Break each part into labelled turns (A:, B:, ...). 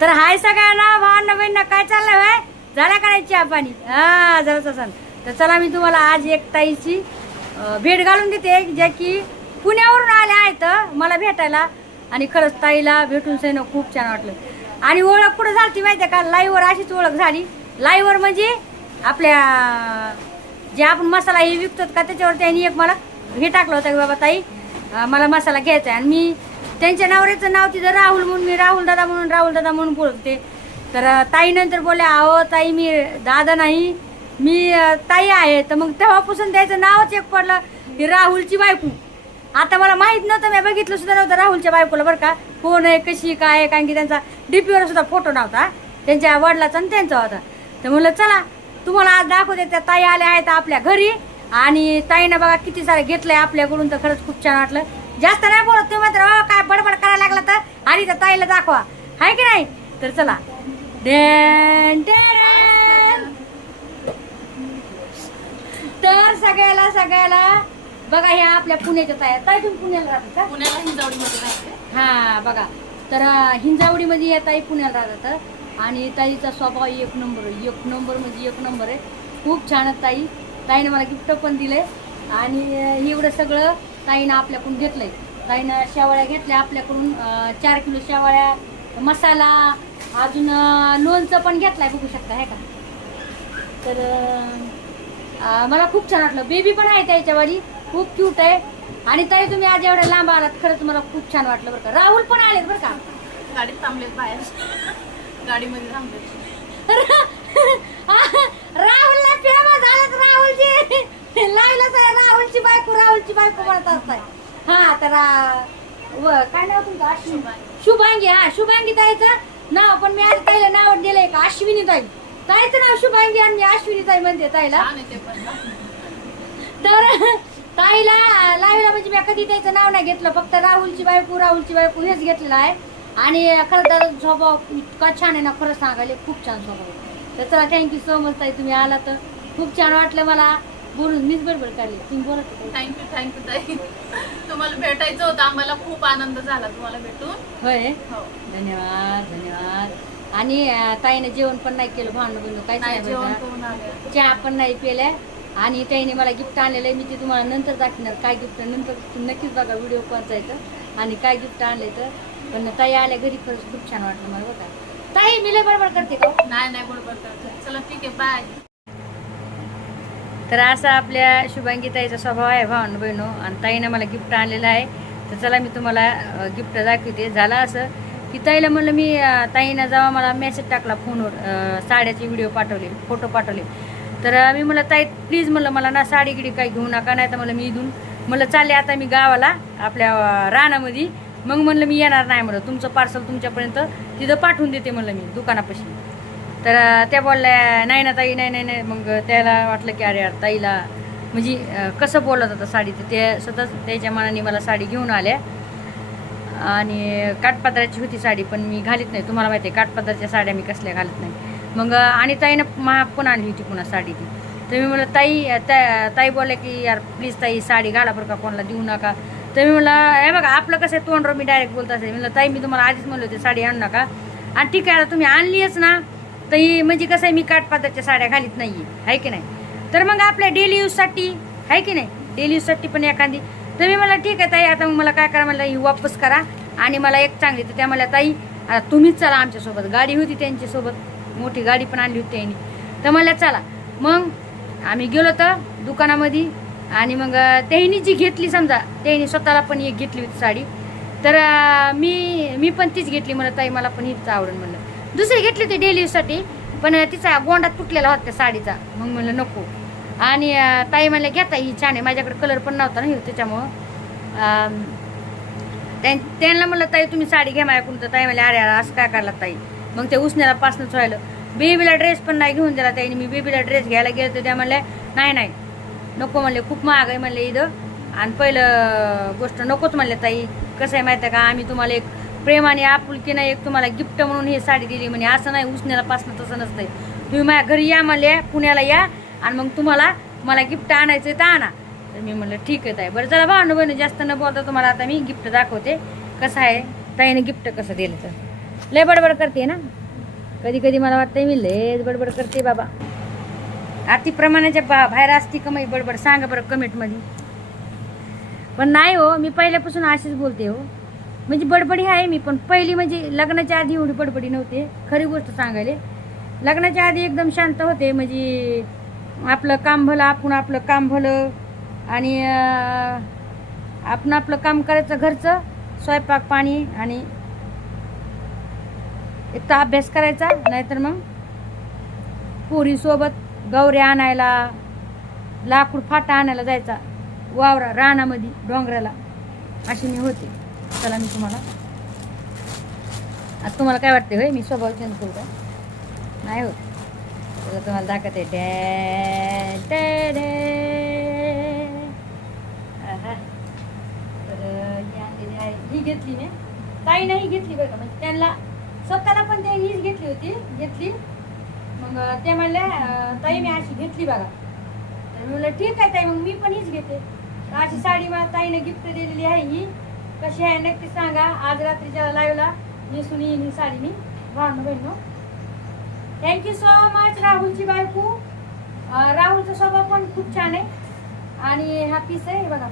A: तर हाय सगळ्यांना भावांना बहिणींना काय चाललंय होय? झाला करायची पाणी? हा जरा तसं तर चला मी तुम्हाला आज एक ताईची भेट घालून देते ज्या की पुण्यावरून आल्या आहेत मला भेटायला. आणि खरंच ताईला भेटून सैन खूप छान वाटलं. आणि ओळख कुठं झाली माहिती आहे का? लाईव्हवर अशीच ओळख झाली. लाईव्हवर म्हणजे आपल्या जे आपण मसाला हे विकतो का त्याच्यावर त्यांनी एक मला हे टाकलं होतं की बाबा ताई मला मसाला घ्यायचा आहे आणि मी त्यांच्या नवऱ्याचं नाव तिथं राहुल म्हणून मी राहुल दादा म्हणून राहुल दादा म्हणून बोलते. तर ताई नंतर बोलले अहो ताई मी दादा नाही. मी ताई आहे. तर मग तेव्हापासून त्याचं नावच एक पडलं की राहुलची बायको. आता मला माहीत नव्हतं मी बघितलं सुद्धा नव्हतं राहुलच्या बायकोला बरं का. कोण आहे कशी काय आहे कारण की त्यांचा डीपीवर सुद्धा फोटो नव्हता. त्यांच्या वडिलाचा आणि त्यांचा होता. तर म्हणलं चला तुम्हाला आज दाखवते त्या ताई आल्या आहेत आपल्या घरी. आणि ताईनं बघा किती सारे घेतलंय आपल्याकडून तर खरंच खूप छान वाटलं. जास्त नाही बोलत तुम्ही मात्र "अहो, काय बडबड करायला लागला तर? आणि त्या ताईला दाखवा. हाय की नाही? तर चला. डेन, डेन. तर सगळ्याला सगळ्याला बघा ह्या आपल्या पुण्याच्या ताई ताई तुम्ही पुण्याला राहतात का?
B: पुण्याला हिंजवडीमध्ये राहते.
A: हा बघा. तर हिंजावडीमध्ये या ताई पुण्याला राहतात. आणि ताईचा स्वभाव एक नंबर. एक नंबर म्हणजे एक नंबर आहे. खूप छान ताई. ताईने मला गिफ्ट पण दिले आणि एवढं सगळं ताईनं आपल्याकडून घेतलंय. ताईनं शेवाळ्या घेतल्या आपल्याकडून चार किलो शेवाळ्या मसाला अजून लोणचं पण घेतलाय बघू शकता हे का? तर मला खूप छान वाटलं. बेबी पण आहे त्याच्यावाली खूप क्यूट आहे. आणि ताई तुम्ही आज एवढ्या लांब आलात खरंच मला खूप छान वाटलं बरं का? राहुल पण आलेत बरं का?
B: गाडीत थांबलेत बाहेर. गाडीमध्ये थांबलेत.
A: राहुलला फेमस झालं राहुलची लाईला सर राहुलची राहुलची बायको म्हणत असताय. हा तर काय नाव तुमचं? अश्विनी शुभांगी. हा शुभांगी ताईचं नाव पण मी आज ताईला नाव दिलंय का? अश्विनी ताई. ताईचं नाव शुभांगी आणि मी अश्विनी ताई म्हणते ताईला. तर ताईला लाईला म्हणजे मी कधी त्याचं नाव नाही घेतलं. फक्त राहुलची बायको राहुलची बायको हेच घेतलेलं आहे. आणि खरं तर स्वभाव इतका छान आहे ना खरं सांगायला खूप छान स्वभाव. तर चला थँक्यू सो मच ताई तुम्ही आला तर खूप छान वाटलं मला. बोलून मीच बडबड काढली. तुम्ही बोलत होते.
B: थँक्यू थँक्यू ताई. तुम्हाला भेटायचं होतं. आम्हाला खूप आनंद झाला तुम्हाला भेटून.
A: होय?
B: हो.
A: धन्यवाद धन्यवाद. आणि अं, ताईने जेवण पण नाही केलं भांडण बिंडू काहीच
B: नाही
A: नाही
B: जेवण
A: भेटलं.
B: करून आले.
A: चहा पण नाही पेल्या. आणि त्याने मला गिफ्ट आणलेलं आहे. मी ते तुम्हाला नंतर दाखवणार काय गिफ्ट नंतर तुम्ही नक्कीच बघा व्हिडिओ कोणचा येतं आणि काय गिफ्ट आणले तर पण ताई आल्या घरी खरंच खूप छान वाटलं मला बघा. ताई मी लय बडबड करते का
B: नाही नाही बरोबर करतो चला ठीक आहे बाय
A: तर असा आपल्या शुभांगी ताईचा स्वभाव आहे भावांनो बहिणो. आणि ताईनं मला गिफ्ट आणलेलं आहे. तर चला मी तुम्हाला गिफ्ट दाखवते. झालं असं की ताईला म्हणलं मी ताईनं जेव्हा मला मेसेज टाकला फोनवर साड्याचे व्हिडिओ पाठवले फोटो पाठवले. तर मी म्हणलं ताई प्लीज म्हणलं मला ना साडी गिडी काही घेऊ नका नाही तर मला मी इथून म्हणलं चालले आता मी गावाला आपल्या रानामध्ये. मग म्हणलं मी येणार नाही म्हणलं. तुमचं पार्सल तुमच्यापर्यंत तिथं पाठवून देते म्हणलं मी दुकानापाशी. तर त्या बोलल्या नाही ना ताई नाही नाही नाही. मग त्याला वाटलं की अरे यार ताईला म्हणजे कसं बोलत होता साडी? तर ते स्वतःच त्याच्या मनाने मला साडी घेऊन आल्या आणि काठपात्राची होती साडी पण मी घालीत नाही. तुम्हाला माहिती आहे काठपात्राच्या साड्या मी कसल्या घालत नाही. मग आणि ताईनं महाग पण आणली होती पुन्हा साडी ती. तर मी म्हणलं ताई त्या ताई बोलल्या की यार प्लीज ताई साडी घाला बरं का कोणाला देऊ नका. तर मी म्हणलं हे बघा आपलं कसं आहे तोंडवर मी डायरेक्ट बोलत असेल. म्हणलं ताई मी तुम्हाला आधीच म्हणलं होते साडी आणू नका. आणि ठीक आहे आता तुम्ही आणलीच ना. तर ही म्हणजे कसं आहे मी काठपादाच्या साड्या घालीत नाही आहे की नाही? तर मग आपल्या डेली यूजसाठी आहे की नाही? डेली यूजसाठी पण एखादी. तर मी मला ठीक आहे ताई आता मग मला काय करा मला ही वापस करा. आणि मला एक चांगली तर त्या मला ताई आता तुम्हीच चला आमच्यासोबत. गाडी होती त्यांच्यासोबत. मोठी गाडी पण आणली होती त्यांनी. तर मला चला. मग आम्ही गेलो तर दुकानामध्ये आणि मग त्यांनी जी घेतली समजा त्यांनी स्वतःला पण एक घेतली होती साडी. तर मी मी पण तीच घेतली म्हणलं ताई मला पण हीच आवडेल म्हणलं. दुसरी घेतली होती डेलीसाठी पण तिचा गोंडात तुटलेला होता त्या साडीचा. मग म्हणलं नको. आणि ताई म्हणलं घ्या ताई ही छान आहे. माझ्याकडे कलर पण नव्हता ना त्याच्यामुळं. त्यां- त्यांना म्हणलं ताई तुम्ही साडी घ्या माझ्याकडून. तर ताई म्हणले अरे अरे असं काय करायला ताई? मग ते उसण्याला पासनंच व्हायलं बेबीला ड्रेस पण नाही घेऊन दिला ताईने मी बेबीला ड्रेस घ्यायला गेलो तर त्या म्हणल्या नाही नाही नको म्हणले खूप महाग आहे म्हणले इथं. आणि पहिलं गोष्ट नकोच म्हणले ताई. कसं आहे माहिती आहे का? आम्ही तुम्हाला एक प्रेमाने आपुलकीनं एक तुम्हाला गिफ्ट म्हणून ही साडी दिली म्हणे. असं नाही उसण्याला पासणं तसं नसतंय. तुम्ही माझ्या घरी या म्हणले पुण्याला या आणि मग तुम्हाला मला गिफ्ट आणायचं तर आणा. तर मी म्हणलं ठीक आहे ताई. बरं चला भावनं बहिणी जास्त न बोलता तुम्हाला आता मी गिफ्ट दाखवते. कसं आहे? ताईने गिफ्ट कसं दिलं तर. लय बडबड करते ना. कधी कधी मला वाटतंय मी लयच बडबड करते बाबा. अति प्रमाणाच्या बा बाहेर असती कमाई बडबड? सांगा बरं कमेंटमध्ये पण नाही हो मी पहिल्यापासून अशीच बोलते हो. म्हणजे बडबडी आहे मी पण पहिली म्हणजे लग्नाच्या आधी एवढी बडबडी नव्हते. खरी गोष्ट सांगायला. लग्नाच्या आधी एकदम शांत होते म्हणजे आपलं काम भलं आपण आपलं काम भलं आणि आपण आपलं काम करायचं घरचं स्वयंपाक पाणी आणि एक तर अभ्यास करायचा नाहीतर मग पोरीसोबत गौऱ्या आणायला लाकूड फाटा आणायला जायचा वावरा रानामध्ये डोंगराला. अशी मी होते. चला मी तुम्हाला. आता तुम्हाला काय वाटते होय? मी स्वभाव चेंज करू का? नाही होत. तर तुम्हाला दाखवते. डॅ डॅ डॅ. तर ही आणलेली ही घेतली मी. ताई नाही घेतली बरं का? म्हणजे त्यांना स्वतःला पण ते हीच घेतली होती. घेतली. मग ते म्हणले ताई मी अशी घेतली बघा. तर म्हणलं ठीक आहे ताई मग मी पण हीच घेते. अशी साडी मला ताईनं गिफ्ट दिलेली आहे ही. कशी आहे नक्की सांगा. आज रात्रीच्या लाईव्हला नेसून येईन ही साडी मी भावना बहिणो थँक्यू सो मच राहुलची बायको. राहुलचा स्वभाव पण खूप छान आहे. आणि हा पीस आहे बघा.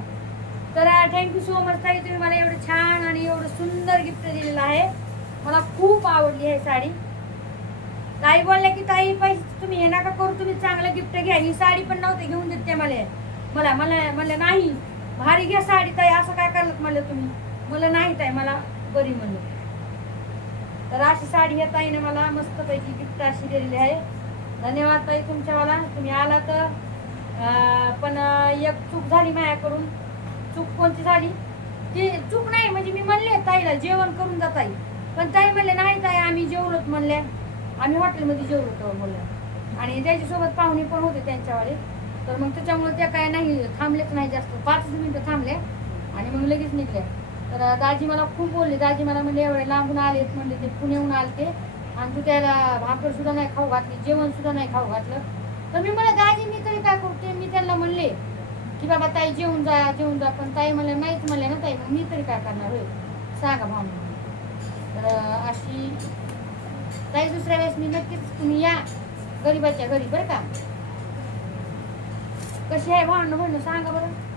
A: तर थँक्यू सो मच ताई. तुम्ही मला एवढं छान आणि एवढं सुंदर गिफ्ट दिलेलं आहे. मला खूप आवडली आहे साडी. ताई बोलल्या की ताई पैसे तुम्ही हे नका करू. तुम्ही चांगलं गिफ्ट घ्या. ही साडी पण नव्हते घेऊन देते मला. मला मला मला नाही. भारी घ्या साडी ताई असं काय करलं म्हणलं तुम्ही? मला नाही ताई मला बरी म्हणलं तर अशी साडी ह्या ताईने मला मस्तपैकी गिफ्ट अशी दिलेली आहे. धन्यवाद ताई तुमच्यावाला. तुम्ही आला तर पण एक चूक झाली माझ्याकडून. चूक कोणती झाली? ती चूक नाही म्हणजे मी म्हणले ताईला जेवण करून जा ताई. पण ताई म्हणले नाही ताई आम्ही जेवलोत म्हणल्या. आम्ही हॉटेलमध्ये जेवलो होतो म्हणलं आणि त्याच्यासोबत पाहुणे पण होते त्यांच्यावाले. तर मग त्याच्यामुळे त्या काय नाही थांबलेच नाही जास्त. पाचच मिनिटं थांबले आणि मग लगेच निघले. तर दाजी मला खूप बोलले. दाजी मला म्हणले एवढे लांबून आलेत म्हणले ते पुण्याहून आलते. आणि तू त्याला भाकर सुद्धा नाही खाऊ घातली जेवण सुद्धा नाही खाऊ घातलं. तर मी म्हणलं दाजी मी तरी काय करते मी त्यांना म्हणले की बाबा ताई जेवून जा जेवून जा. पण ताई म्हणले नाहीच म्हणले ना ताई मग मी तरी काय करणार होय? सांगा भाऊ तर अशी ताई दुसऱ्या वेळेस मी नक्कीच तुम्ही या गरीबाच्या घरी बरं का? कशी आहे भावनं म्हणणं सांगा बरं.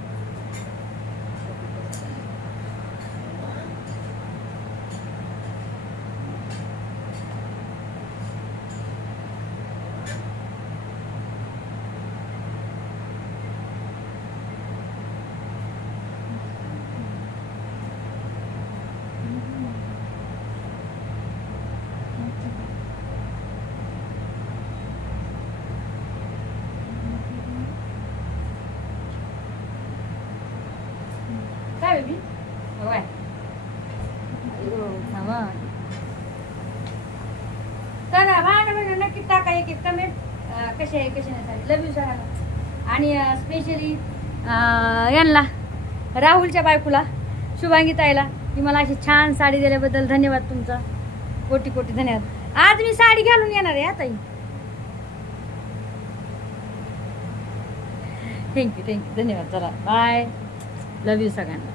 A: तर म्हणणं नक्की टाका एक एक कमेंट कशी आहे कशी नाही लव यू सरांना आणि स्पेशली यांना राहुलच्या बायकोला शुभांगी ताईला की मला अशी छान साडी दिल्याबद्दल धन्यवाद तुमचा. कोटी कोटी धन्यवाद. आज मी साडी घालून येणार आहे हा ताई. थँक्यू थँक्यू धन्यवाद चला. बाय लव यू सगळ्यांना.